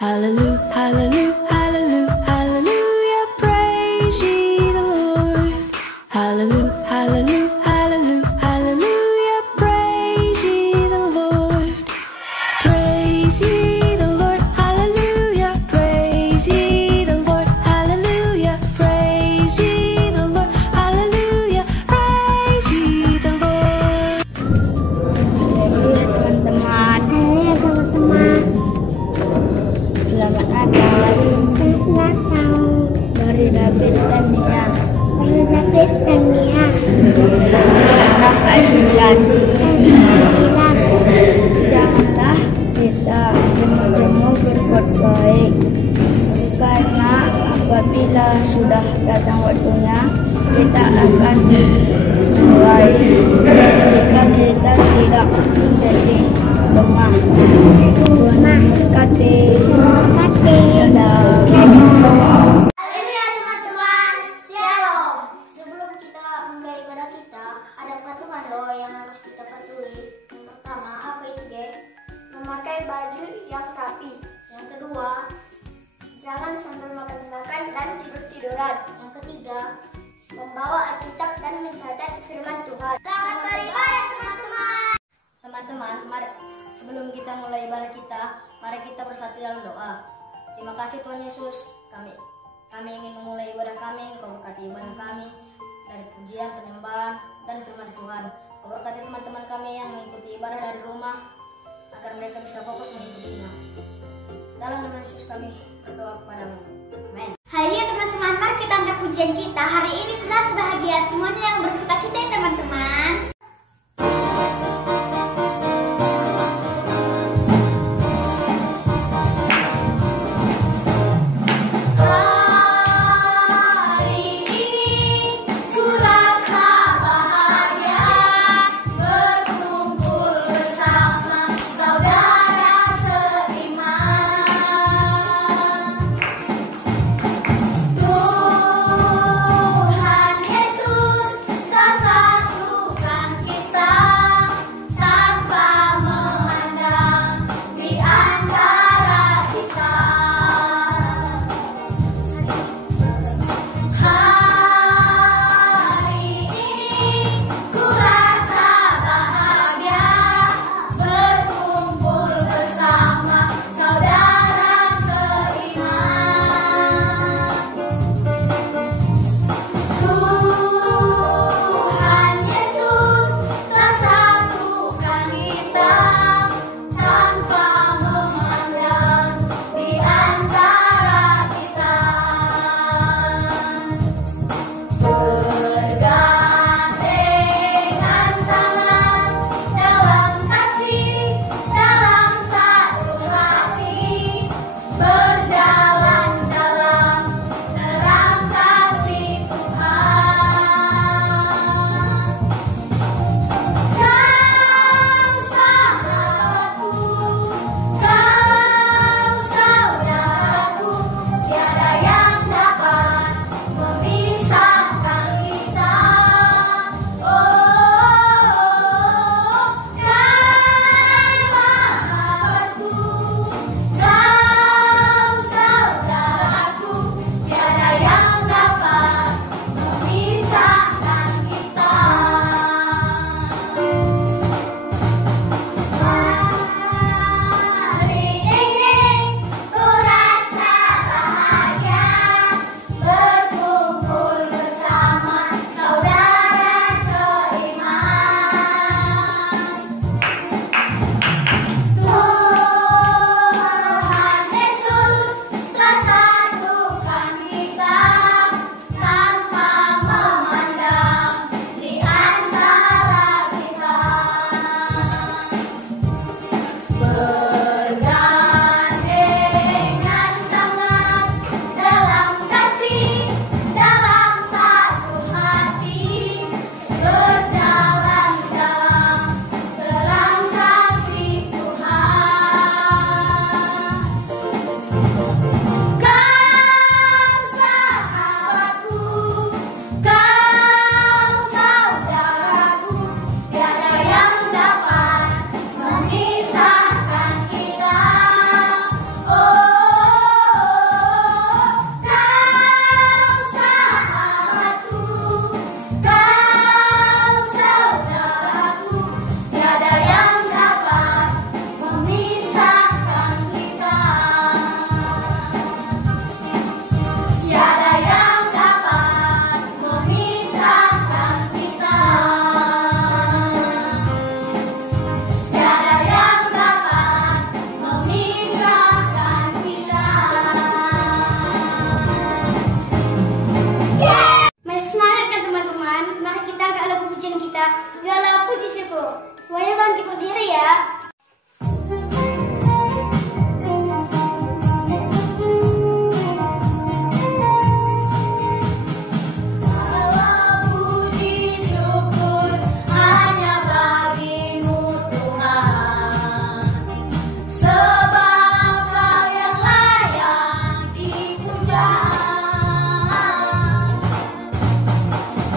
Hallelujah, hallelujah, hallelujah, hallelujah, praise ye the Lord. Hallelujah, hallelujah, hallelujah, hallelujah, praise ye the Lord. Praise ye the Lord, hallelujah, praise ye the Lord, hallelujah, praise ye the Lord, hallelujah, praise ye the Lord. Selamat Natal. Selamat Natal. Dari David dan Nia. Dari David dan Nia. Anak ayat 9. Janganlah kita jemu-jemu berbuat baik, karena apabila sudah datang waktunya, kita akan menuai jika kita tidak menjadi lemah. Tuhan memberkati. Dadah. Haleluya teman-teman, shalom. Sebelum kita mulai ibadah kita, ada peraturan loh yang harus kita patuhi. Yang pertama, apa itu geng? Memakai baju yang rapi. Yang kedua, jangan sambil makan-makan dan tidur-tiduran. Yang ketiga, membawa Alkitab dan mencatat firman Tuhan. Selamat beribadah teman-teman. Teman-teman, mari sebelum kita mulai ibadah kita, mari kita bersatu dalam doa. Terima kasih Tuhan Yesus, kami ingin memulai ibadah kami. Kau berkati ibadah kami dari pujian, penyembahan, dan firman Tuhan. Kau berkati teman-teman kami yang mengikuti ibadah dari rumah, agar mereka bisa fokus mengikutinya. Dalam nama Yesus kami berdoa kepadamu. Amin. Haleluya teman-teman, mari kita angkat pujian kita. Hari ini keras bahagia semuanya yang bersuka cita ya teman-teman. Tuhan Yesus, kau satukan berdiri ya.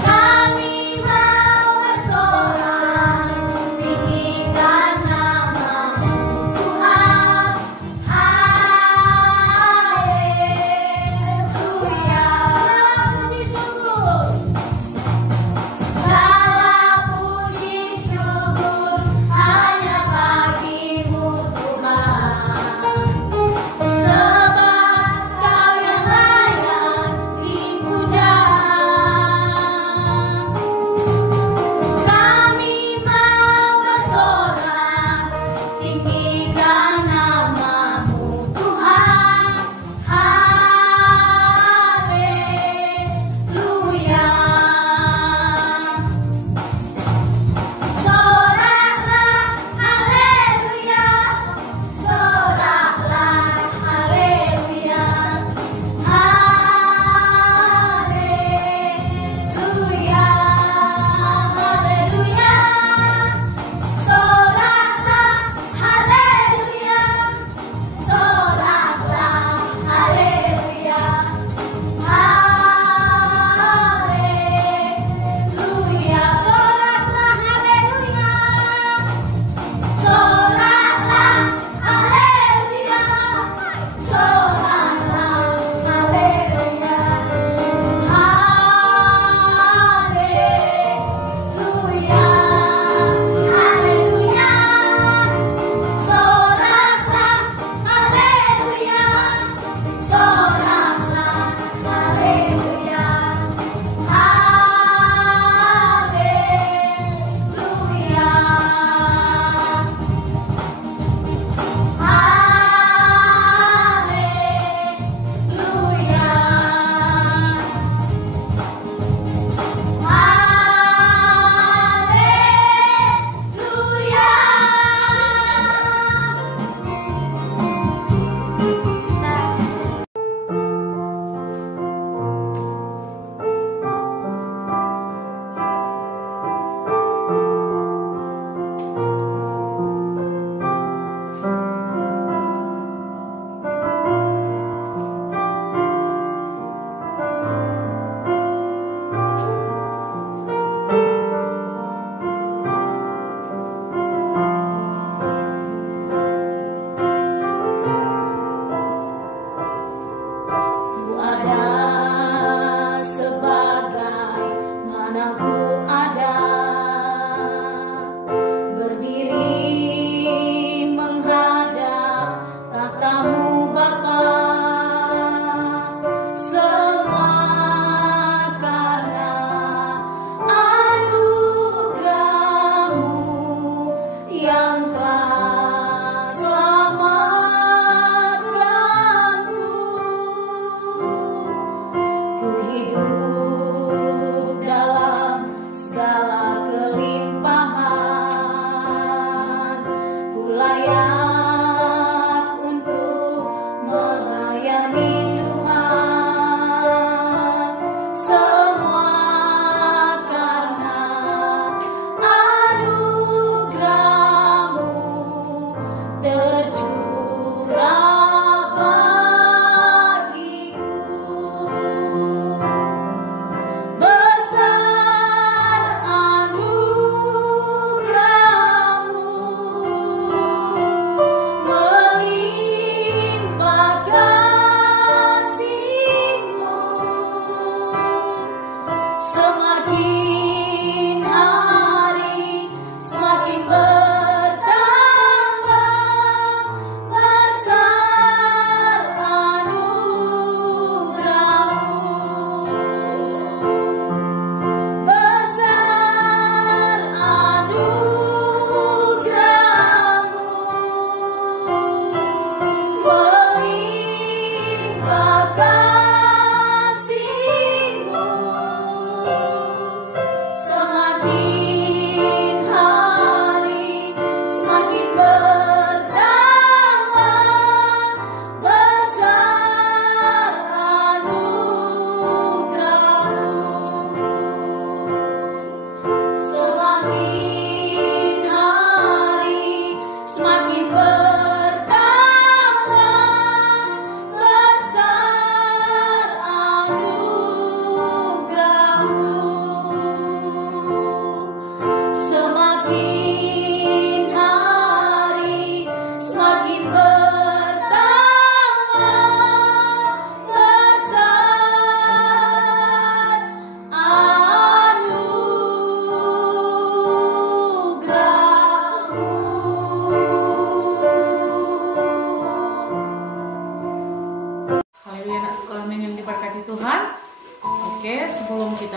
Kami mau bersorak tinggikan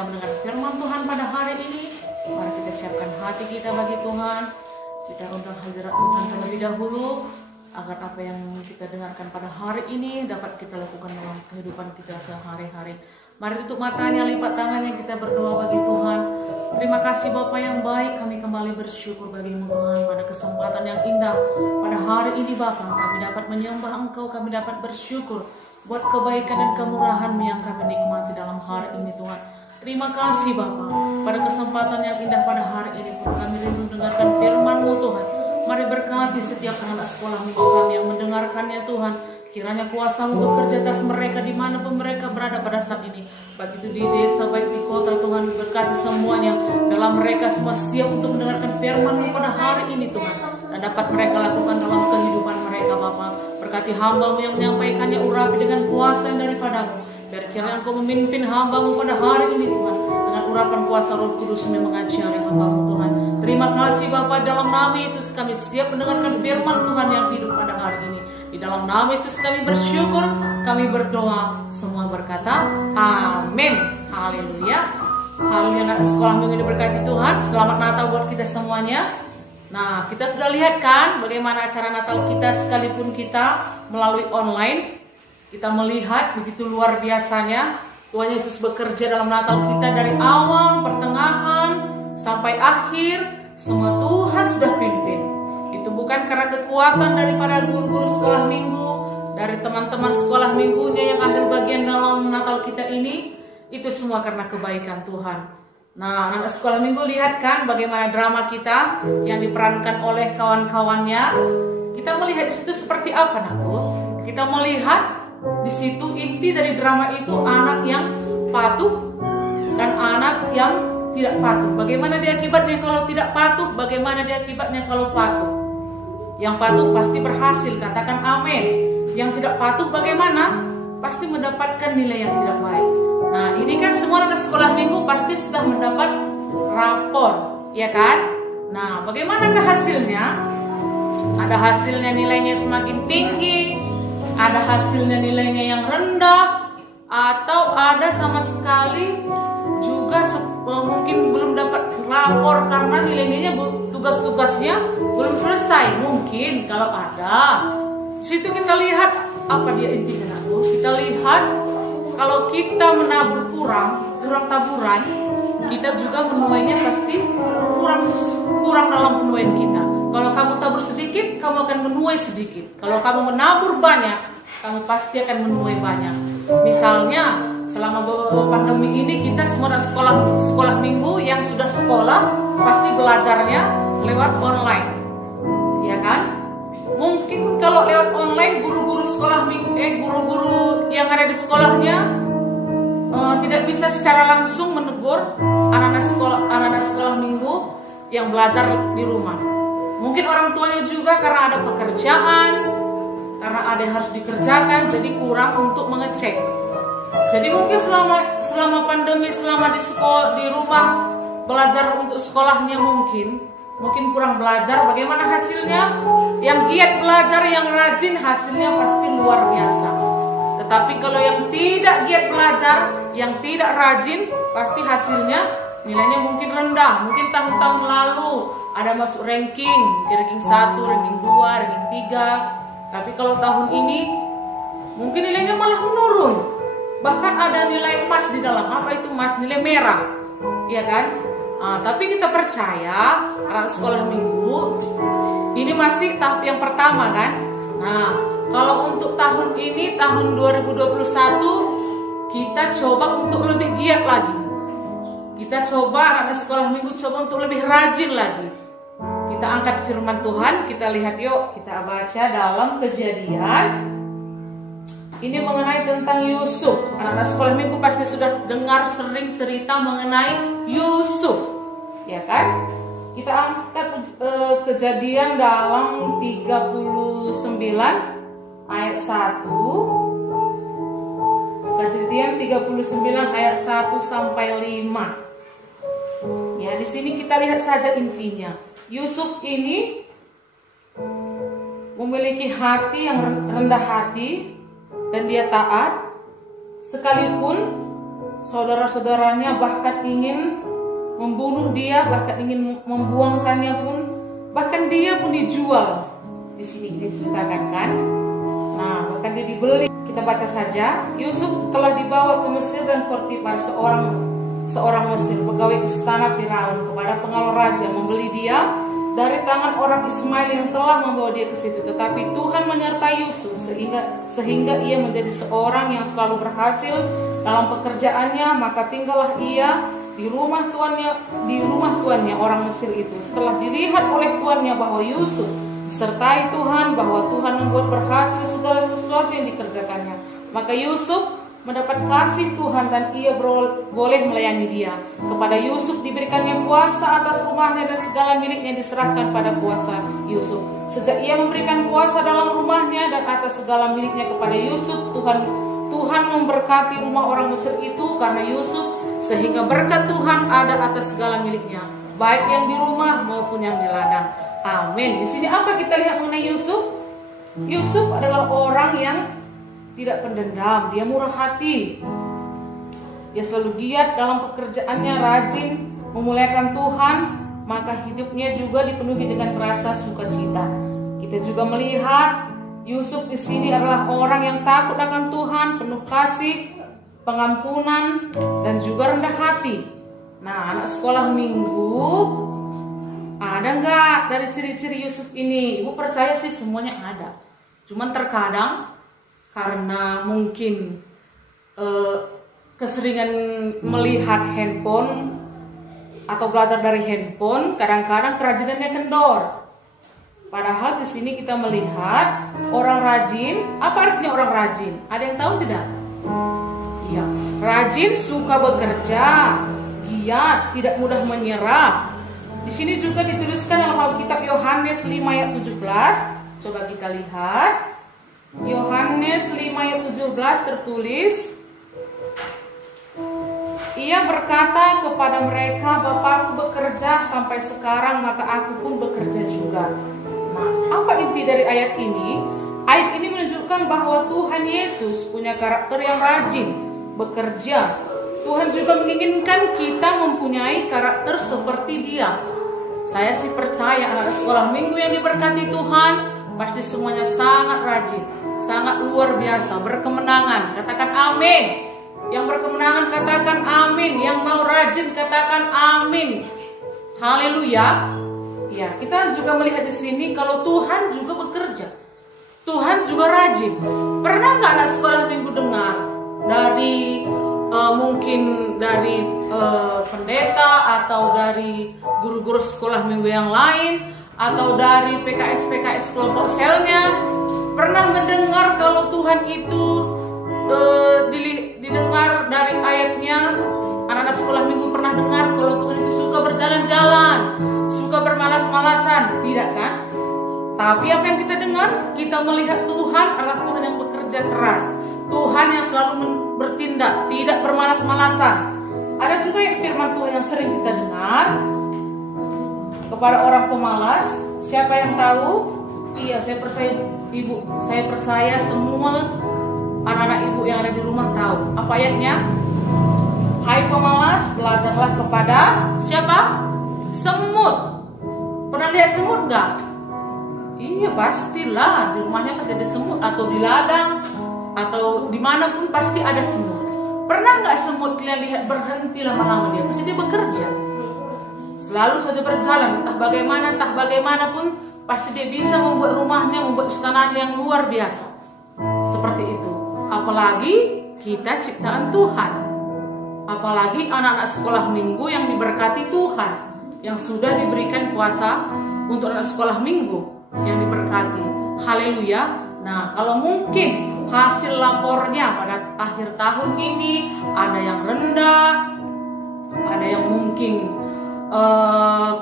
mendengar firman Tuhan pada hari ini. Mari kita siapkan hati kita bagi Tuhan. Kita undang hadirat Tuhan terlebih dahulu, agar apa yang kita dengarkan pada hari ini dapat kita lakukan dalam kehidupan kita sehari-hari. Mari tutup matanya, lipat tangannya, kita berdoa bagi Tuhan. Terima kasih Bapa yang baik, kami kembali bersyukur bagi-Mu Tuhan pada kesempatan yang indah. Pada hari ini Bapa, kami dapat menyembah Engkau, kami dapat bersyukur buat kebaikan dan kemurahan-Mu yang kami nikmati dalam hari ini Tuhan. Terima kasih Bapa, pada kesempatan yang indah pada hari ini pun kami rindu mendengarkan firman-Mu Tuhan. Mari berkati setiap anak sekolah minggu kami yang mendengarkannya Tuhan. Kiranya kuasa-Mu bekerja atas mereka dimanapun mereka berada pada saat ini. Baik itu di desa, baik di kota Tuhan, berkati semuanya. Dalam mereka semua siap untuk mendengarkan firman-Mu pada hari ini Tuhan. Dan dapat mereka lakukan dalam kehidupan mereka Bapa. Berkati hamba-Mu yang menyampaikannya, urapi dengan kuasa yang daripada-Mu. Dari kiranya Engkau memimpin hamba-Mu pada hari ini Tuhan. Dengan urapan kuasa Roh Kudus mengajari hamba-Mu Tuhan. Terima kasih Bapa, dalam nama Yesus kami siap mendengarkan firman Tuhan yang hidup pada hari ini. Di dalam nama Yesus kami bersyukur, kami berdoa, semua berkata amin. Haleluya. Haleluya. Anak sekolah minggu diberkati Tuhan. Selamat Natal buat kita semuanya. Nah, kita sudah lihat kan bagaimana acara Natal kita, sekalipun kita melalui online. Kita melihat begitu luar biasanya Tuhan Yesus bekerja dalam Natal kita dari awal, pertengahan, sampai akhir. Semua Tuhan sudah pimpin. Itu bukan karena kekuatan daripada guru-guru sekolah minggu, dari teman-teman sekolah minggunya yang ambil bagian dalam Natal kita ini. Itu semua karena kebaikan Tuhan. Nah, anak sekolah minggu lihat kan bagaimana drama kita yang diperankan oleh kawan-kawannya. Kita melihat di situ seperti apa, Nakku? Kita melihat di situ inti dari drama itu anak yang patuh dan anak yang tidak patuh. Bagaimana dia akibatnya kalau tidak patuh? Bagaimana dia akibatnya kalau patuh? Yang patuh pasti berhasil, katakan amin. Yang tidak patuh bagaimana? Pasti mendapatkan nilai yang tidak baik. Nah, ini kan semua anak sekolah minggu pasti sudah mendapat rapor, ya kan? Nah, bagaimanakah hasilnya? Ada hasilnya nilainya semakin tinggi, ada hasilnya nilainya yang rendah, atau ada sama sekali juga mungkin belum dapat rapor karena nilainya tugas-tugasnya belum selesai. Mungkin kalau ada, situ kita lihat apa dia intinya. Kita lihat kalau kita menabur kurang taburan, kita juga menuainya pasti kurang dalam penuaian kita. Kalau kamu tabur sedikit, kamu akan menuai sedikit. Kalau kamu menabur banyak, kamu pasti akan menuai banyak. Misalnya selama pandemi ini kita semua sekolah minggu yang sudah sekolah pasti belajarnya lewat online, ya kan? Mungkin kalau lewat online guru-guru sekolah minggu, guru-guru yang ada di sekolahnya tidak bisa secara langsung menegur anak-anak sekolah minggu yang belajar di rumah. Mungkin orang tuanya juga karena ada pekerjaan, karena ada yang harus dikerjakan, jadi kurang untuk mengecek. Jadi mungkin selama pandemi, selama di rumah belajar untuk sekolahnya mungkin kurang belajar. Bagaimana hasilnya? Yang giat belajar, yang rajin, hasilnya pasti luar biasa. Tetapi kalau yang tidak giat belajar, yang tidak rajin, pasti hasilnya nilainya mungkin rendah. Mungkin tahun-tahun lalu ada masuk ranking 1, ranking 2, ranking 3. Tapi kalau tahun ini mungkin nilainya malah menurun. Bahkan ada nilai emas di dalam. Apa itu emas? Nilai merah, ya kan? Tapi kita percaya anak sekolah minggu ini masih tahap yang pertama kan. Nah, kalau untuk tahun ini, tahun 2021, kita coba untuk lebih giat lagi. Kita coba anak sekolah minggu coba untuk lebih rajin lagi. Kita angkat firman Tuhan, kita lihat yuk, kita baca dalam Kejadian. Ini mengenai tentang Yusuf. Anak-anak sekolah minggu pasti sudah dengar sering cerita mengenai Yusuf, ya kan? Kita angkat Kejadian dalam 39 ayat 1. Kejadian 39 ayat 1 sampai 5. Ya, di sini kita lihat saja intinya. Yusuf ini memiliki hati yang rendah hati dan dia taat, sekalipun saudara-saudaranya bahkan ingin membunuh dia, bahkan ingin membuangkannya pun, bahkan dia pun dijual. Di sini diceritakan kan. Nah, bahkan dia dibeli. Kita baca saja. Yusuf telah dibawa ke Mesir dan Potifar seorang Mesir, pegawai istana Firaun, kepada pengawal raja, membeli dia dari tangan orang Ismail yang telah membawa dia ke situ. Tetapi Tuhan menyertai Yusuf sehingga ia menjadi seorang yang selalu berhasil dalam pekerjaannya. Maka tinggallah ia di rumah tuannya orang Mesir itu. Setelah dilihat oleh tuannya bahwa Yusuf disertai Tuhan, bahwa Tuhan membuat berhasil segala sesuatu yang dikerjakannya, maka Yusuf mendapat kasih Tuhan dan ia boleh melayani dia. Kepada Yusuf diberikannya kuasa atas rumahnya dan segala miliknya diserahkan pada kuasa Yusuf. Sejak ia memberikan kuasa dalam rumahnya dan atas segala miliknya kepada Yusuf, Tuhan memberkati rumah orang Mesir itu karena Yusuf, sehingga berkat Tuhan ada atas segala miliknya, baik yang di rumah maupun yang di ladang. Amin. Di sini apa kita lihat mengenai Yusuf? Yusuf adalah orang yang tidak pendendam, dia murah hati. Dia selalu giat dalam pekerjaannya, rajin memuliakan Tuhan, maka hidupnya juga dipenuhi dengan rasa sukacita. Kita juga melihat Yusuf di sini adalah orang yang takut akan Tuhan, penuh kasih, pengampunan, dan juga rendah hati. Nah, anak sekolah minggu, ada nggak dari ciri-ciri Yusuf ini? Ibu percaya sih semuanya ada. Cuman terkadang karena mungkin keseringan melihat handphone atau belajar dari handphone, kadang-kadang kerajinannya kendor. Padahal di sini kita melihat orang rajin. Apa artinya orang rajin? Ada yang tahu tidak? Iya, rajin, suka bekerja, giat, tidak mudah menyerah. Di sini juga dituliskan dalam Alkitab Yohanes 5 ayat 17. Coba kita lihat. Yohanes 5 ayat 17 tertulis, ia berkata kepada mereka, Bapakku bekerja sampai sekarang, maka aku pun bekerja juga. Nah, apa inti dari ayat ini? Ayat ini menunjukkan bahwa Tuhan Yesus punya karakter yang rajin, bekerja. Tuhan juga menginginkan kita mempunyai karakter seperti dia. Saya sih percaya anak sekolah minggu yang diberkati Tuhan pasti semuanya sangat rajin, sangat luar biasa, berkemenangan. Katakan amin. Yang berkemenangan katakan amin. Yang mau rajin katakan amin. Haleluya. Ya, kita juga melihat di sini kalau Tuhan juga bekerja. Tuhan juga rajin. Pernah nggak anak sekolah minggu dengar dari mungkin dari pendeta atau dari guru-guru sekolah minggu yang lain atau dari PKS kelompok selnya, pernah mendengar kalau Tuhan itu didengar dari ayatnya? Anak-anak sekolah minggu pernah dengar kalau Tuhan itu suka berjalan-jalan, suka bermalas-malasan? Tidak kan? Tapi apa yang kita dengar? Kita melihat Tuhan adalah Tuhan yang bekerja keras, Tuhan yang selalu bertindak, tidak bermalas-malasan. Ada juga yang firman Tuhan yang sering kita dengar kepada orang pemalas. Siapa yang tahu? Iya, saya percaya ibu, saya percaya semua anak-anak ibu yang ada di rumah tahu. Apa ayatnya? Hai pemalas, belajarlah kepada siapa? Semut. Pernah lihat semut nggak? Iya, pastilah di rumahnya pasti ada semut, atau di ladang, atau dimanapun pasti ada semut. Pernah nggak semut kalian lihat berhenti lama-lama? Dia pasti dia bekerja, selalu saja berjalan, entah bagaimanapun pasti dia bisa membuat rumahnya, membuat istananya yang luar biasa. Seperti itu. Apalagi kita ciptaan Tuhan, apalagi anak-anak sekolah minggu yang diberkati Tuhan, yang sudah diberikan kuasa untuk anak sekolah minggu yang diberkati. Haleluya. Nah, kalau mungkin hasil lapornya pada akhir tahun ini ada yang rendah, ada yang mungkin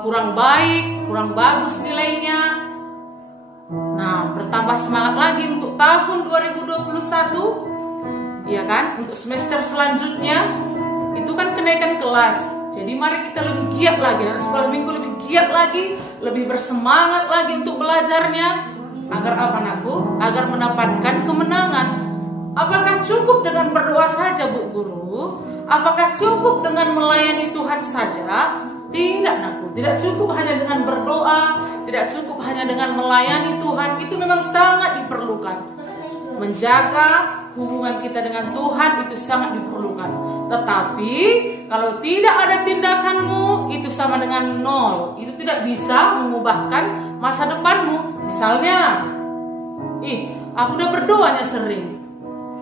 kurang baik, kurang bagus nilainya. Nah, bertambah semangat lagi untuk tahun 2021, ya kan? Untuk semester selanjutnya itu kan kenaikan kelas. Jadi mari kita lebih giat lagi, anak sekolah minggu lebih giat lagi, lebih bersemangat lagi untuk belajarnya. Agar apa, anakku? Agar mendapatkan kemenangan. Apakah cukup dengan berdoa saja, Bu Guru? Apakah cukup dengan melayani Tuhan saja? Tidak, Nakku. Tidak cukup hanya dengan berdoa, tidak cukup hanya dengan melayani Tuhan. Itu memang sangat diperlukan. Menjaga hubungan kita dengan Tuhan itu sangat diperlukan. Tetapi kalau tidak ada tindakanmu, itu sama dengan nol. Itu tidak bisa mengubahkan masa depanmu. Misalnya, aku udah berdoanya sering.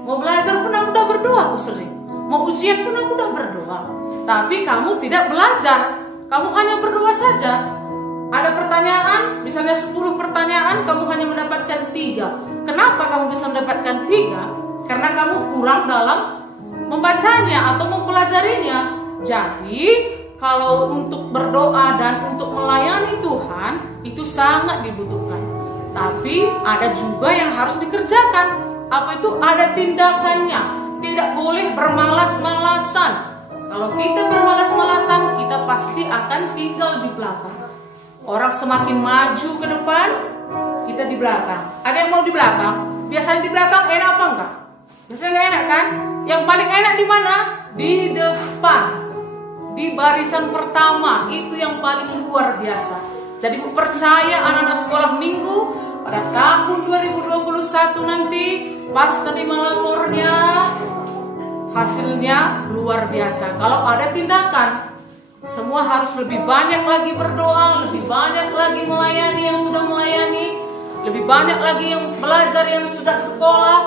Mau belajar pun aku udah berdoa, aku sering. Mau ujian pun aku udah berdoa. Tapi kamu tidak belajar. Kamu hanya berdoa saja. Ada pertanyaan, misalnya 10 pertanyaan, kamu hanya mendapatkan 3. Kenapa kamu bisa mendapatkan 3? Karena kamu kurang dalam membacanya atau mempelajarinya. Jadi, kalau untuk berdoa dan untuk melayani Tuhan, itu sangat dibutuhkan. Tapi ada juga yang harus dikerjakan. Apa itu? Ada tindakannya. Tidak boleh bermalas-malasan. Kalau kita bermalas-malasan, kita pasti akan tinggal di belakang. Orang semakin maju ke depan, kita di belakang. Ada yang mau di belakang? Biasanya di belakang enak apa enggak? Biasanya enggak enak kan? Yang paling enak di mana? Di depan. Di barisan pertama. Itu yang paling luar biasa. Jadi percaya anak-anak sekolah minggu pada tahun 2021 nanti pas terima lapornya, hasilnya luar biasa. Kalau ada tindakan, semua harus lebih banyak lagi berdoa, lebih banyak lagi melayani yang sudah melayani, lebih banyak lagi yang belajar yang sudah sekolah.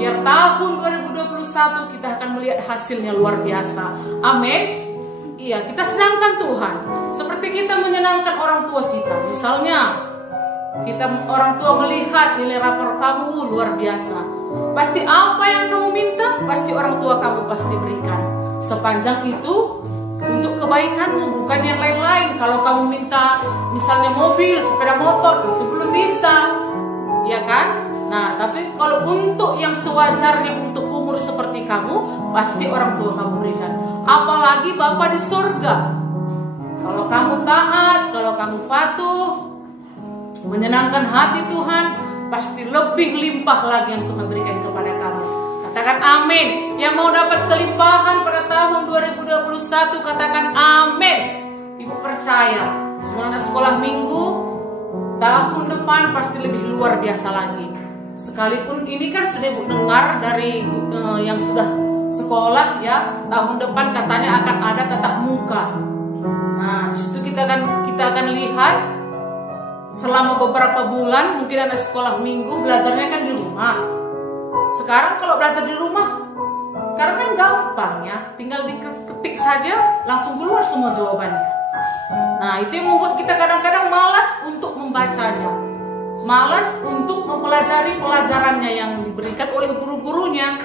Biar tahun 2021 kita akan melihat hasilnya luar biasa. Amin. Iya, kita senangkan Tuhan. Seperti kita menyenangkan orang tua kita. Misalnya, orang tua melihat nilai rapor kamu luar biasa. Pasti apa yang kamu minta, pasti orang tua kamu pasti berikan. Sepanjang itu untuk kebaikanmu, bukan yang lain-lain. Kalau kamu minta misalnya mobil, sepeda motor, itu belum bisa, ya kan? Nah, tapi kalau untuk yang sewajarnya untuk umur seperti kamu, pasti orang tua kamu berikan. Apalagi Bapa di surga. Kalau kamu taat, kalau kamu patuh, menyenangkan hati Tuhan, pasti lebih limpah lagi yang Tuhan berikan kepada kamu. Katakan amin. Yang mau dapat kelimpahan pada tahun 2021, katakan amin. Ibu percaya, semua anak sekolah minggu tahun depan pasti lebih luar biasa lagi. Sekalipun ini kan sudah Ibu dengar dari yang sudah sekolah ya, tahun depan katanya akan ada tatap muka. Nah, disitu kita akan lihat selama beberapa bulan mungkin anak sekolah minggu belajarnya kan di rumah. Sekarang kalau belajar di rumah, sekarang kan gampang ya, tinggal diketik saja langsung keluar semua jawabannya. Nah, itu yang membuat kita kadang-kadang malas untuk membacanya, malas untuk mempelajari pelajarannya yang diberikan oleh guru-gurunya.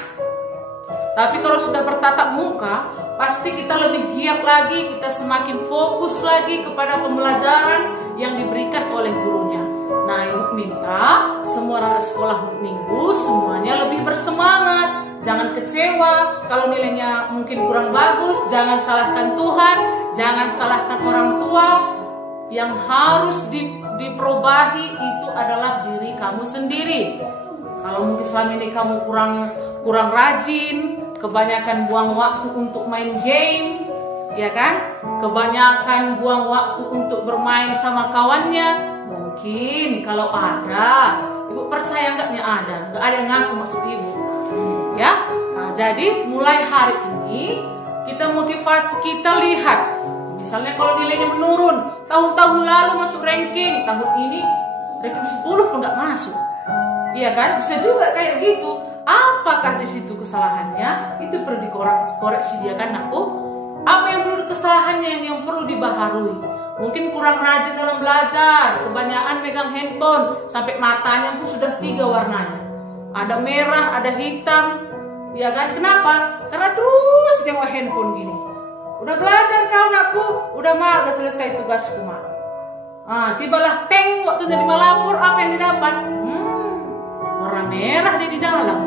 Tapi kalau sudah bertatap muka, pasti kita lebih giat lagi, kita semakin fokus lagi kepada pembelajaran yang diberikan oleh gurunya. Nah, Ibu minta semua anak sekolah minggu semuanya lebih bersemangat. Jangan kecewa kalau nilainya mungkin kurang bagus. Jangan salahkan Tuhan, jangan salahkan orang tua. Yang harus diperubahi itu adalah diri kamu sendiri. Kalau mungkin selama ini kamu kurang rajin, kebanyakan buang waktu untuk main game, ya kan? Kebanyakan buang waktu untuk bermain sama kawannya. Mungkin kalau ada, Ibu percaya enggaknya ada? Enggak ada yang ngaku maksud Ibu. Ya. Nah, jadi mulai hari ini kita motivasi, kita lihat. Misalnya kalau nilainya menurun, tahun-tahun lalu masuk ranking, tahun ini ranking 10 pun enggak masuk. Iya kan? Bisa juga kayak gitu. Apakah di situ kesalahannya? Itu perlu dikoreksi dia kan, aku. Apa yang perlu kesalahannya yang perlu dibaharui? Mungkin kurang rajin dalam belajar, kebanyakan megang handphone sampai matanya pun sudah 3 warnanya. Ada merah, ada hitam. Ya kan? Kenapa? Karena terus tengok handphone gini. Udah belajar kau nakku, udah selesai tugasku mak. Tibalah teng waktunya dimalapor, apa yang didapat? Warna merah dia di dalam.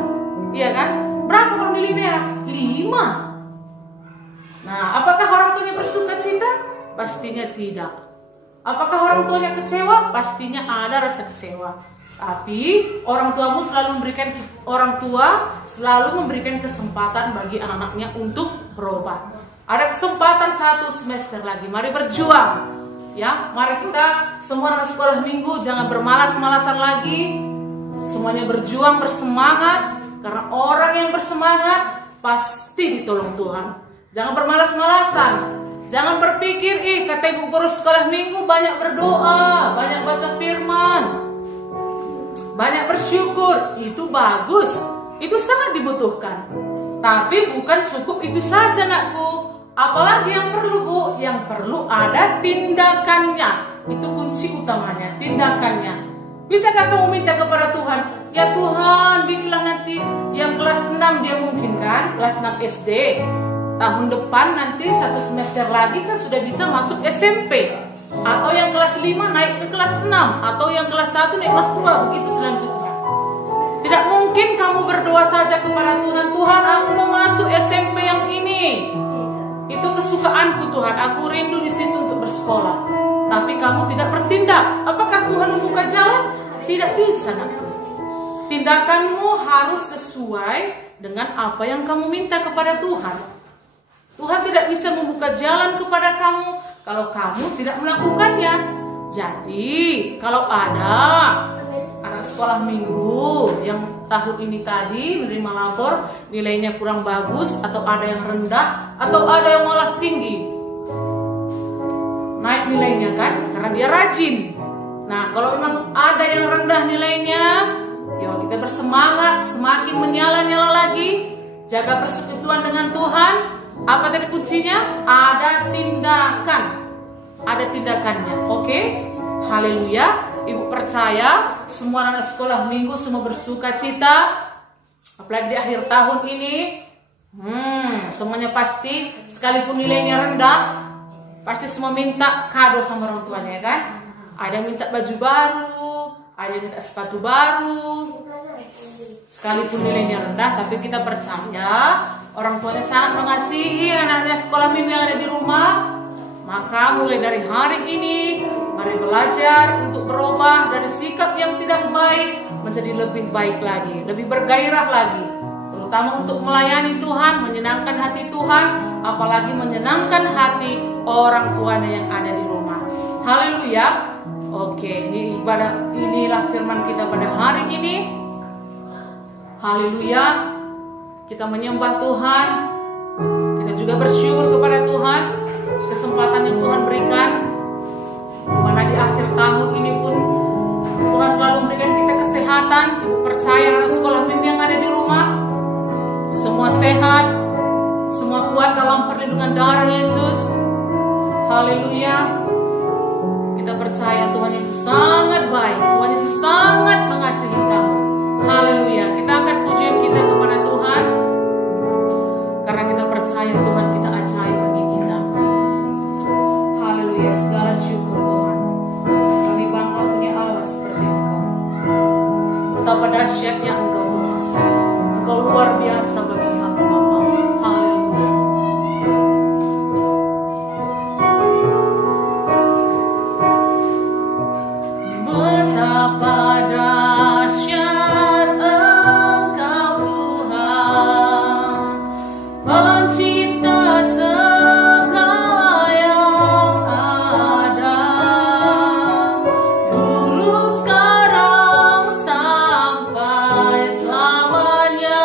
Iya kan? Berapa kalau nilai merah? 5. Nah, apakah orang tuanya bersuka cita? Pastinya tidak. Apakah orang tuanya kecewa? Pastinya ada rasa kecewa. Tapi orang tua selalu memberikan kesempatan bagi anak-anaknya untuk berubah. Ada kesempatan 1 semester lagi. Mari berjuang. Ya, mari kita semua anak sekolah minggu jangan bermalas-malasan lagi. Semuanya berjuang, bersemangat. Karena orang yang bersemangat pasti ditolong Tuhan. Jangan bermalas-malasan. Jangan berpikir, kata ibu guru sekolah minggu banyak berdoa, banyak baca firman, banyak bersyukur. Itu bagus, itu sangat dibutuhkan. Tapi bukan cukup itu saja, anakku. Apalagi yang perlu, Bu? Yang perlu ada tindakannya. Itu kunci utamanya, tindakannya. Bisakah kamu minta kepada Tuhan, ya Tuhan, bikinlah nanti yang kelas 6 dia mungkin kan, kelas 6 SD. Tahun depan nanti 1 semester lagi kan sudah bisa masuk SMP. Atau yang kelas 5 naik ke kelas 6. Atau yang kelas 1 naik kelas 2. Begitu selanjutnya. Tidak mungkin kamu berdoa saja kepada Tuhan, Tuhan aku mau masuk SMP yang ini. Itu kesukaanku Tuhan, aku rindu di situ untuk bersekolah. Tapi kamu tidak bertindak. Apakah Tuhan membuka jalan? Tidak bisa, nak. Tindakanmu harus sesuai dengan apa yang kamu minta kepada Tuhan. Tuhan tidak bisa membuka jalan kepada kamu kalau kamu tidak melakukannya. Jadi, kalau ada anak sekolah minggu yang tahun ini tadi menerima lapor nilainya kurang bagus, atau ada yang rendah, atau ada yang malah tinggi, naik nilainya kan, karena dia rajin. Nah, kalau memang ada yang rendah nilainya, ya kita bersemangat, semakin menyala-nyala lagi, jaga persekutuan dengan Tuhan. Apa tadi kuncinya? Ada tindakan. Ada tindakannya. Oke? Haleluya. Ibu percaya semua anak sekolah minggu semua bersuka cita. Apalagi di akhir tahun ini. Semuanya pasti, sekalipun nilainya rendah, pasti semua minta kado sama orang tuanya, kan? Ada yang minta baju baru, ada yang minta sepatu baru. Sekalipun nilainya rendah, tapi kita percaya orang tuanya sangat mengasihi anaknya sekolah minggu yang ada di rumah. Maka mulai dari hari ini, mari belajar untuk berubah dari sikap yang tidak baik menjadi lebih baik lagi, lebih bergairah lagi. Terutama untuk melayani Tuhan, menyenangkan hati Tuhan, apalagi menyenangkan hati orang tuanya yang ada di rumah. Haleluya. Oke, inilah firman kita pada hari ini. Haleluya. Kita menyembah Tuhan. Kita juga bersyukur kepada Tuhan kesempatan yang Tuhan berikan. Mana di akhir tahun ini pun Tuhan selalu memberikan kita kesehatan. Ibu percaya anak sekolah minggu yang ada di rumah semua sehat, semua kuat dalam perlindungan darah Yesus. Haleluya. Kita percaya Tuhan Yesus sangat baik. Tuhan Yesus sangat mengasihi kamu. Haleluya. Kita angkat pujian kita kepada Tuhan karena kita percaya Tuhan kita ajaib bagi kita. Haleluya. Segala syukur Tuhan. Kami bangga punya Allah seperti Engkau. Betapa dahsyatnya Engkau Tuhan. Engkau luar biasa bagi kami Bapa. Haleluya. Betapa dahsyat Engkau Tuhan, pencipta segala yang ada, dulu sekarang sampai selamanya.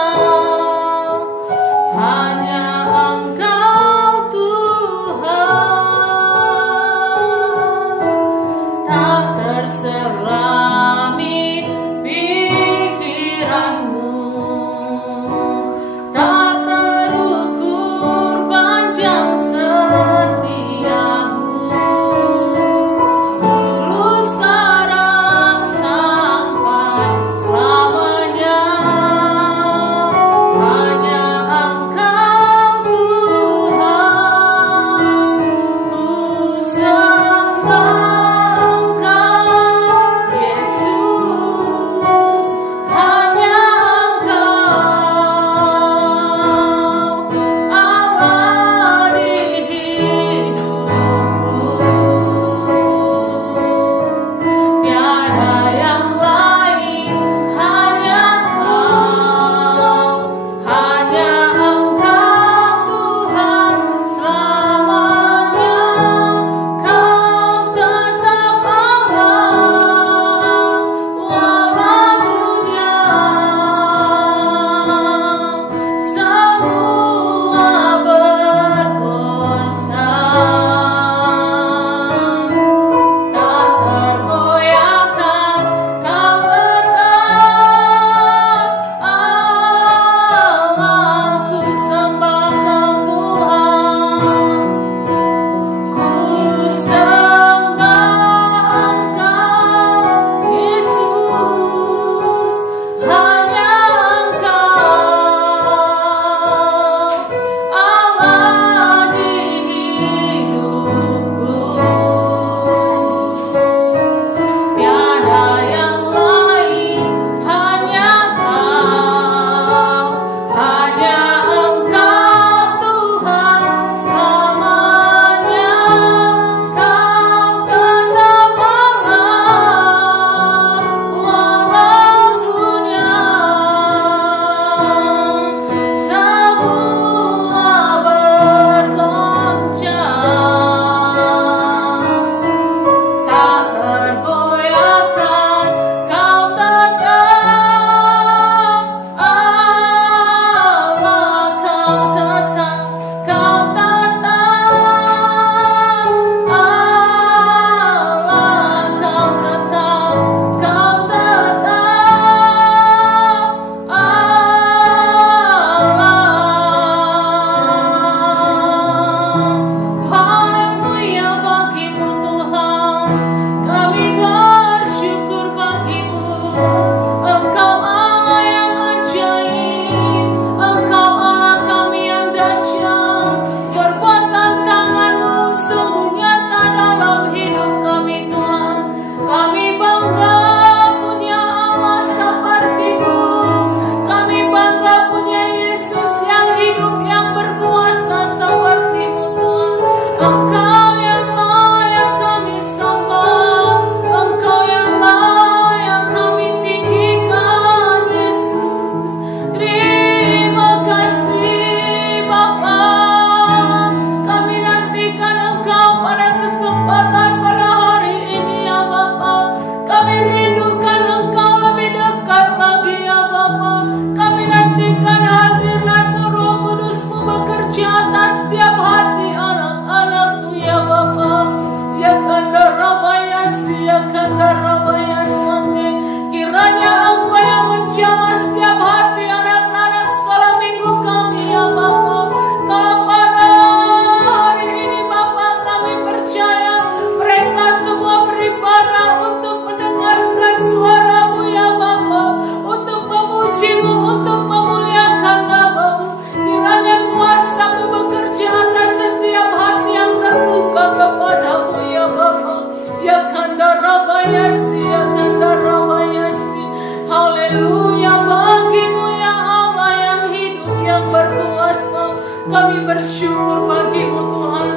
bersyukur bagi-Mu Tuhan,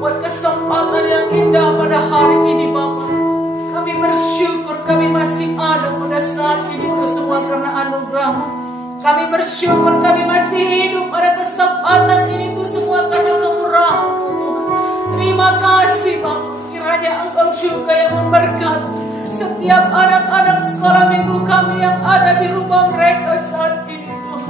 buat kesempatan yang indah pada hari ini Bapa. Kami bersyukur kami masih ada pada saat ini itu semua karena anugerah-Mu. Kami bersyukur kami masih hidup pada kesempatan ini itu semua karena kemurahan-Mu Tuhan. Terima kasih Bapa, kiranya Engkau juga yang memberkati setiap anak-anak sekolah minggu kami yang ada di rumah mereka saat ini Tuhan.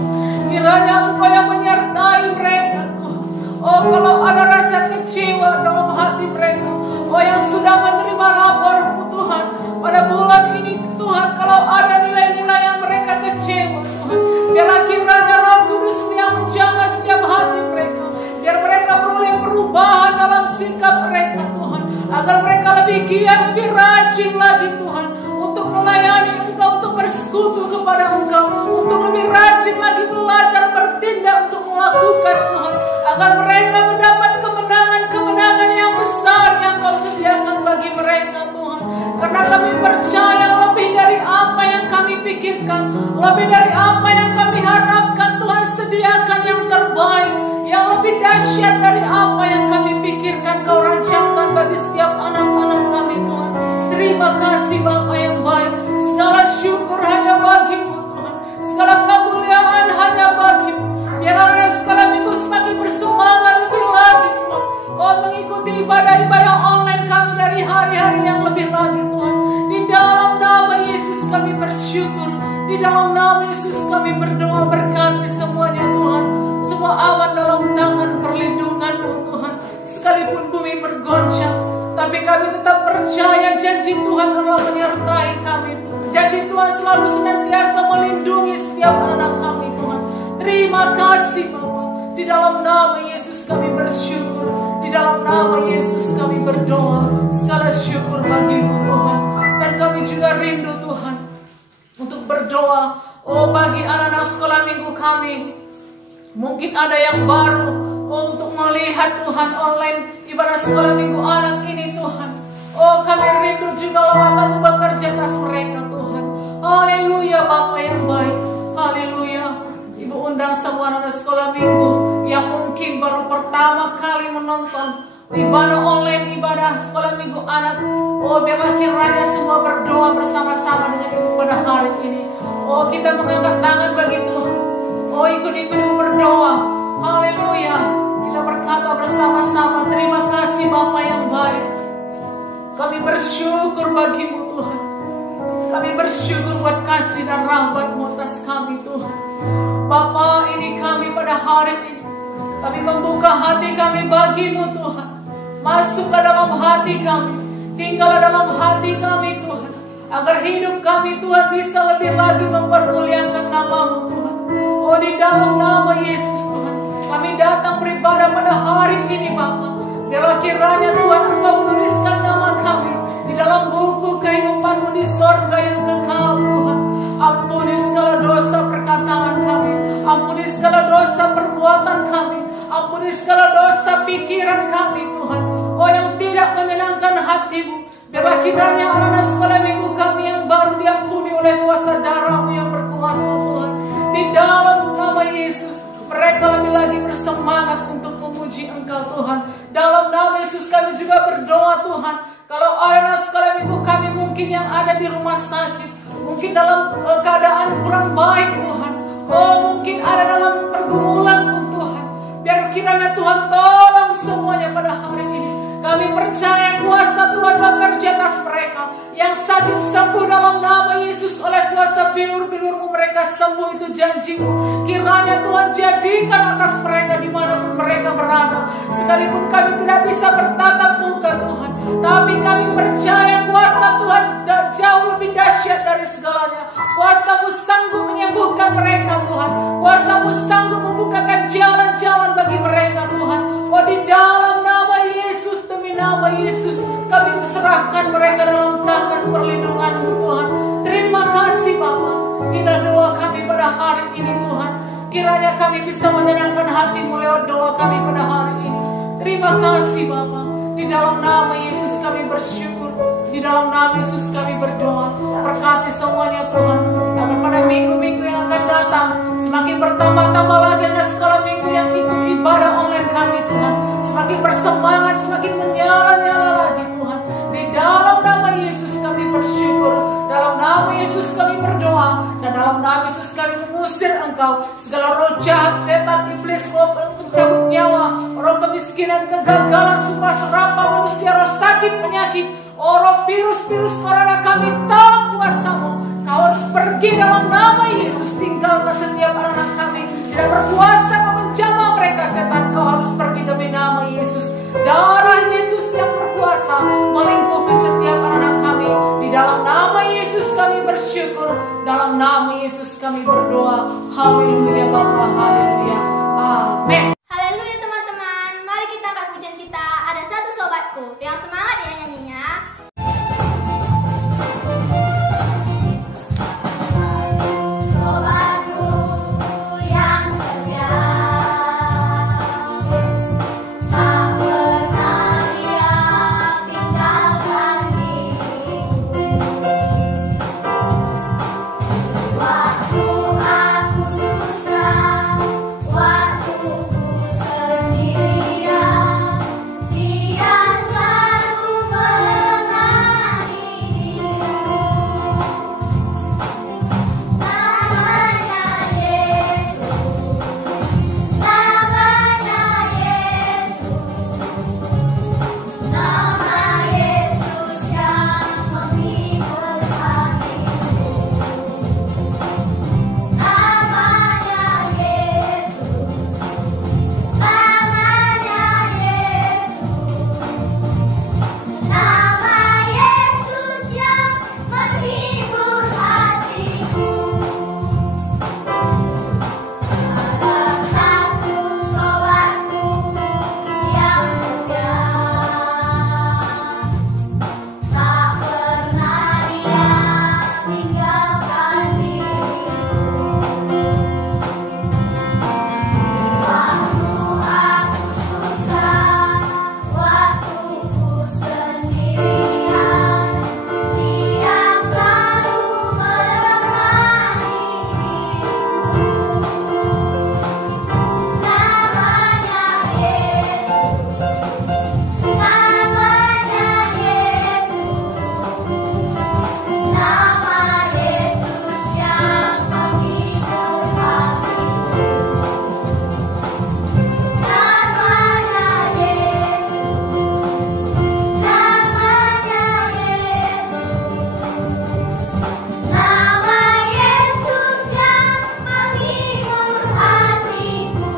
Kiranya Engkau yang menyertai mereka Tuhan. Oh, kalau ada rasa kecewa dalam hati mereka, oh yang sudah menerima lapor-Mu Tuhan pada bulan ini Tuhan, kalau ada nilai-nilai yang mereka kecewa Tuhan, biarlah kiranya Roh Kudus-Mu yang menjaga setiap hati mereka, biar mereka peroleh perubahan dalam sikap mereka Tuhan, agar mereka lebih giat, lebih rajin lagi Tuhan untuk melayani Engkau, untuk bersekutu kepada Engkau, untuk lebih rajin lagi belajar bertindak untuk melakukan Tuhan, agar mereka mendapat kemenangan-kemenangan yang besar yang Kau sediakan bagi mereka Tuhan. Karena kami percaya lebih dari apa yang kami pikirkan, lebih dari apa yang kami harapkan, Tuhan sediakan yang terbaik, yang lebih dahsyat dari apa yang kami pikirkan. Kau rancangkan bagi setiap anak-anak kami Tuhan. Terima kasih Bapa yang baik. Segala syukur hanya bagi-Mu Tuhan, segala kemuliaan hanya bagi-Mu. Biarlah sekolah minggu semakin bersemangat lebih lagi Tuhan, oh mengikuti ibadah-ibadah online kami dari hari-hari yang lebih lagi Tuhan. Di dalam nama Yesus kami bersyukur, di dalam nama Yesus kami berdoa, berkati semuanya Tuhan. Semua aman dalam tangan perlindungan-Mu Tuhan. Sekalipun bumi bergoncang, tapi kami tetap percaya janji Tuhan adalah menyertai kami. Janji Tuhan selalu senantiasa melindungi setiap anak kami Tuhan. Terima kasih Bapa. Di dalam nama Yesus kami bersyukur, di dalam nama Yesus kami berdoa. Segala syukur bagi-Mu Tuhan. Dan kami juga rindu Tuhan untuk berdoa, oh bagi anak-anak sekolah minggu kami. Mungkin ada yang baru, oh, untuk melihat Tuhan online ibadah sekolah minggu anak ini Tuhan. Oh kami rindu juga lawatan bekerja atas mereka Tuhan. Haleluya Bapa yang baik. Haleluya. Ibu undang semua anak sekolah minggu yang mungkin baru pertama kali menonton ibadah online, ibadah sekolah minggu anak. Oh biarlah kiranya semua berdoa bersama-sama dengan Ibu pada hari ini. Oh kita mengangkat tangan bagi Tuhan. Oh ikut-ikut berdoa. Haleluya. Kita berkata bersama-sama, terima kasih Bapa yang baik. Kami bersyukur bagi-Mu Tuhan. Kami bersyukur buat kasih dan rahmat-Mu atas kami Tuhan. Bapa, ini kami pada hari ini, kami membuka hati kami bagi-Mu Tuhan. Masuk ke dalam hati kami, tinggal dalam hati kami Tuhan, agar hidup kami Tuhan bisa lebih lagi mempermuliakan nama-Mu Tuhan. Oh di dalam nama Yesus Tuhan, kami datang beribadah pada hari ini Bapa. Biarlah kiranya Tuhan Engkau menuliskan nama kami di dalam buku kehidupan-Mu di sorga yang kekal Tuhan. Ampuni segala dosa perkataan kami, ampuni segala dosa perbuatan kami, ampuni segala dosa pikiran kami Tuhan, oh yang tidak menyenangkan hati-Mu. Biarlah kiranya anak-anak sekolah minggu kami yang baru diampuni oleh kuasa darah-Mu yang berkuasa Tuhan. Di dalam nama Yesus mereka lebih lagi bersemangat untuk memuji Engkau Tuhan. Dalam nama Yesus kami juga berdoa Tuhan, kalau anak-anak sekolah minggu kami mungkin yang ada di rumah sakit, mungkin dalam keadaan kurang baik Tuhan, oh mungkin ada dalam pergumulan Tuhan, biar kiranya Tuhan tolong semuanya pada hari ini. Kami percaya kuasa Tuhan bekerja atas mereka. Yang sakit sembuh dalam nama Yesus oleh kuasa bilur-bilur-Mu mereka sembuh, itu janji-Mu. Kiranya Tuhan jadikan atas mereka dimanapun mereka berada. Sekalipun kami tidak bisa bertatap muka Tuhan, tapi kami percaya kuasa Tuhan jauh lebih dahsyat dari segalanya. Kuasa-Mu sanggup menyembuhkan mereka Tuhan. Kuasa-Mu sanggup membukakan jalan-jalan bagi mereka Tuhan. Oh di dalam nama Yesus, demi nama Yesus, kami serahkan mereka dalam tangan perlindungan-Mu Tuhan. Terima kasih Bapa. Inilah doa kami pada hari ini Tuhan. Kiranya kami bisa menyenangkan hati-Mu lewat doa kami pada hari ini. Terima kasih Bapa. Di dalam nama Yesus kami bersyukur. Di dalam nama Yesus kami berdoa. Berkati semuanya Tuhan, agar pada minggu-minggu yang akan datang semakin bertambah-tambah lagi anak sekolah minggu yang ikut ibadah semakin bersemangat, semakin menyala-nyala lagi Tuhan. Di dalam nama Yesus kami bersyukur, dalam nama Yesus kami berdoa, dan dalam nama Yesus kami mengusir Engkau segala roh jahat, setan, iblis, roh pencabut nyawa, roh kemiskinan, kegagalan, sumpah serapah manusia, roh sakit, penyakit, roh virus-virus corona, kami tahu kuasa-Mu. Kau harus pergi dalam nama Yesus. Tinggalkan setiap anak kami, tidak berkuasa menjamah mereka setan. Kau harus pergi demi nama Yesus. Darah Yesus yang berkuasa melingkupi setiap anak kami. Di dalam nama Yesus kami bersyukur, dalam nama Yesus kami berdoa. Haleluya Bapa, haleluya, amin. Haleluya teman-teman, mari kita angkat pujian kita. Ada satu sobatku yang semangat ya nyanyinya. Sobatku yang setia, tak pernah dia tinggalkan diriku. Waktu aku susah, waktu ku sendirian, Dia selalu menemani diriku. Namanya Yesus, namanya Yesus, nama Yesus yang menghibur hatiku. Namanya Yesus, namanya Yesus, nama Yesus yang menghibur hatiku. Ada satu sobatku yang setia, tak pernah dia tinggalkan diriku. Waktu aku susah, waktu ku sendirian, Dia selalu menemani diriku. Namanya Yesus, namanya Yesus, nama Yesus yang menghibur hatiku. Namanya Yesus, namanya Yesus, nama Yesus yang menghibur hatiku.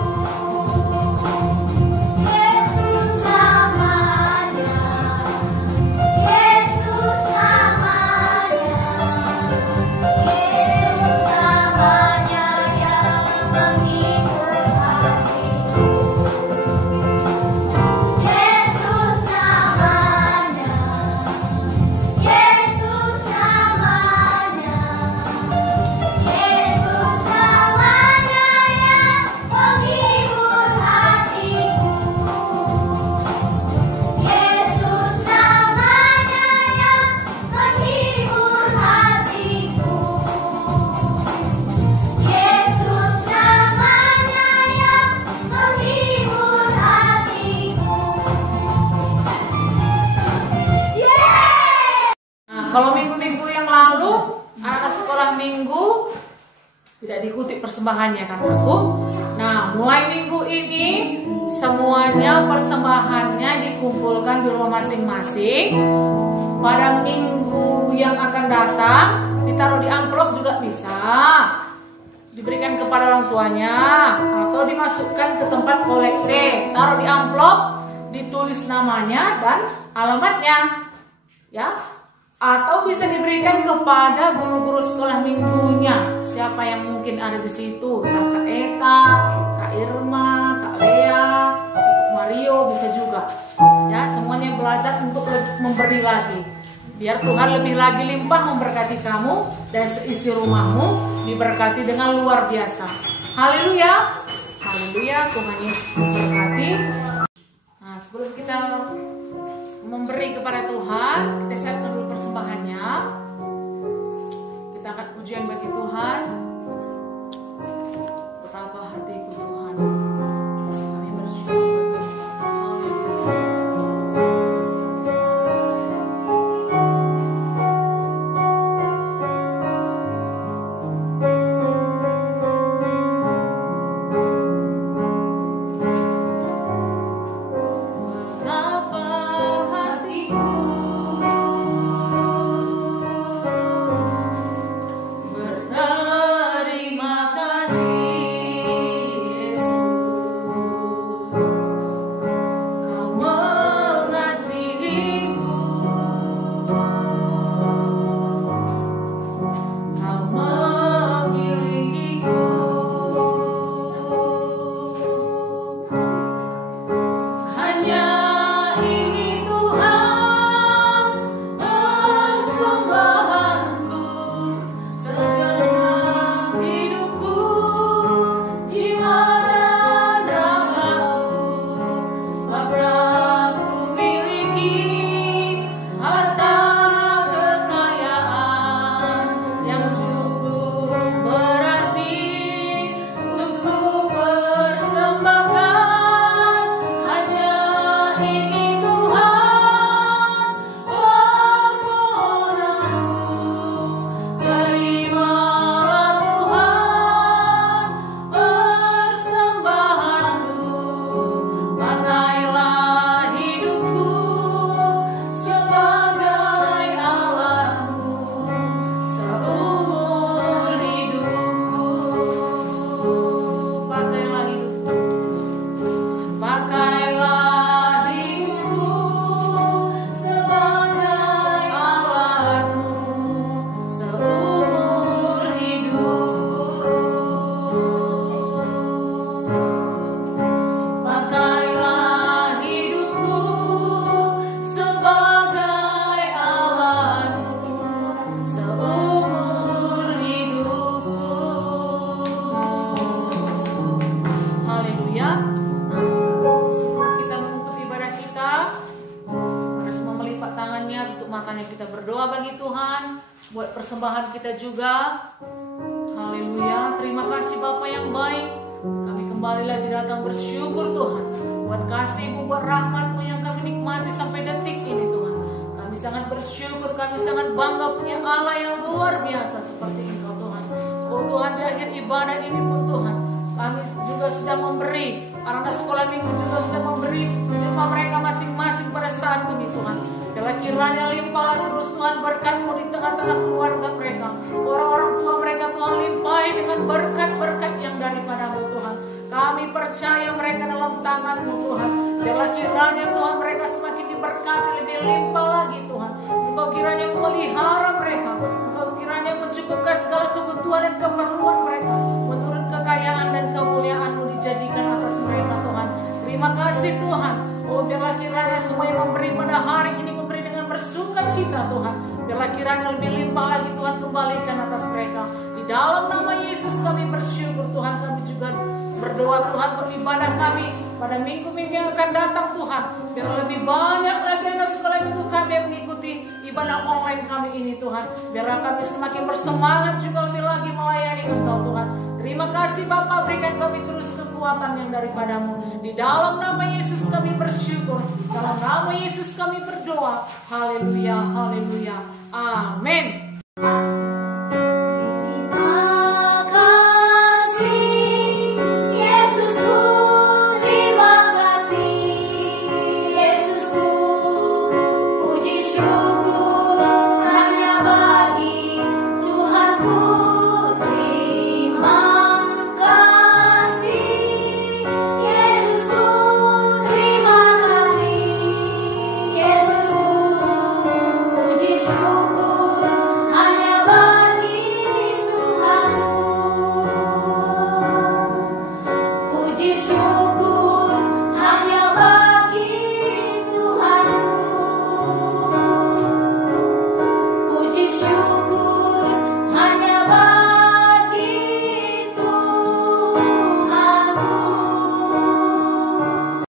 Yesus namanya, Yesus namanya, Yesus namanya yang menghibur hatiku. Yesus namanya, Yesus namanya, Yesus namanya yang menghibur hatiku. Yesus namanya yang menghibur hatiku. Yesus namanya yang menghibur hatiku. Yeay! Nah, kalau minggu-minggu yang lalu anak sekolah minggu tidak diikuti persembahannya kan aku. Nah, mulai minggu ini semuanya persembahannya dikumpulkan di rumah masing-masing. Pada minggu yang akan datang ditaruh di amplop juga bisa. Diberikan kepada orang tuanya atau dimasukkan ke tempat kolekte. Taruh di amplop, ditulis namanya dan alamatnya. Ya. Atau bisa diberikan kepada guru-guru sekolah minggunya. Siapa yang mungkin ada di situ? Kak Eta, Kak Irma, Kak Lea, Mario bisa juga. Ya, semuanya belajar untuk memberi lagi. Biar Tuhan lebih lagi limpah memberkati kamu dan seisi rumahmu diberkati dengan luar biasa. Haleluya. Haleluya, Tuhan Yesus memberkati. Nah, sebelum kita memberi kepada Tuhan, kita siapkan dulu persembahannya. Kita akan pujian bagi Tuhan. Betapa hatiku Tuhan, kami bersyukur. Haleluya. persembahan kita juga. Haleluya. Terima kasih Bapa yang baik. Kami kembali lagi datang bersyukur Tuhan buat kasih-Mu, buat rahmat-Mu yang kami nikmati sampai detik ini Tuhan. Kami sangat bersyukur, kami sangat bangga punya Allah yang luar biasa seperti Engkau Tuhan. Oh Tuhan, di akhir ibadah ini pun Tuhan, kami juga sudah memberi, anak sekolah minggu juga sudah memberi rumah mereka masing-masing pada saat ini Tuhan. Kiranya limpah terus Tuhan berkat-Mu di tengah-tengah keluarga mereka. Orang-orang tua mereka Tuhan limpahi dengan berkat-berkat yang daripada-Mu Tuhan. Kami percaya mereka dalam tangan-Mu Tuhan. Kiranya Tuhan mereka semakin diberkati lebih limpah lagi Tuhan. Engkau kiranya memelihara mereka. Engkau kiranya mencukupkan segala kebutuhan dan keperluan mereka. Menurut kekayaan dan kemuliaan-Mu dijadikan atas mereka Tuhan. Terima kasih Tuhan. Oh biarlah kiranya semua yang memberi pada hari ini memberi dengan bersuka cita Tuhan. Biarlah kiranya lebih limpah lagi Tuhan kembalikan atas mereka. Di dalam nama Yesus kami bersyukur Tuhan. Kami juga berdoa Tuhan beribadah kami pada minggu-minggu yang akan datang Tuhan. Biar lebih banyak lagi anak sekolah minggu kami yang mengikuti ibadah online kami ini Tuhan. Biarlah kami semakin bersemangat juga lebih lagi melayani Engkau Tuhan. Terima kasih Bapa, berikan kami terus kekuatan yang daripada-Mu. Di dalam nama Yesus kami bersyukur. Dalam nama Yesus kami berdoa. Haleluya, haleluya. Amin.